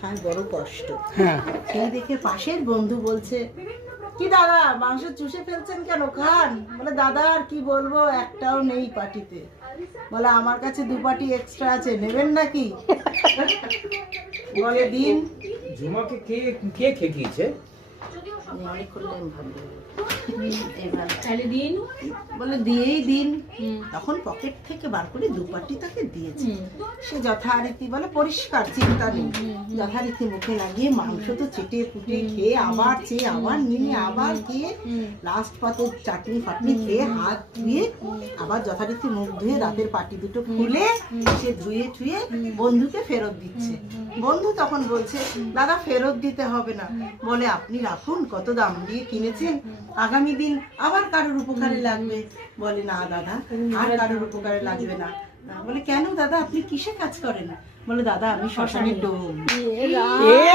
খায় বড় কষ্ট। হ্যাঁ সেই দেখে পাশের বন্ধু বলছে, কি দাদা মাংস চুষে ফেলছেন কেন, খান। বলে দাদা আর কি বলবো, একটাও নেই পাটিতে। বলে আমার কাছে 2 পাটি এক্সট্রা আছে, নেবেন নাকি? বলে দিন। ঝুমাকে কে কে খেকিয়েছে? অনেক করলেন ভাবলেন এবার তাহলে দিন। বলে দিয়েই দিন। তখন পকেট থেকে বার করে 2 পাটি তাকে দিয়েছে। সে যথারীতি বলে পরিষ্কার, চিন্তা নেই, যথারীতি মুখে লাগিয়ে মাংস তো চেটে পুটে খেয়ে আবার চেয়ে আবার নিয়ে আবার খেয়ে লাস্ট পাতে চাটনি ফাটনি খেয়ে হাত ধুয়ে আবার যথারীতি মুখ ধুয়ে রাতের পাটি দুটো খুলে সে ধুয়ে ধুয়ে বন্ধুকে ফেরত দিচ্ছে। বন্ধু তখন বলছে, দাদা ফেরত দিতে হবে না। বলে আপনি রাখুন, কত দাম দিয়ে কিনেছেন, আগামী দিন আবার কারোর উপকারে লাগবে। বলে না দাদা, আর কারোর উপকারে লাগবে না। বলে কেন দাদা, আপনি কিসে কাজ করেন? বলে দাদা আমি শ্মশানের ডোম। এ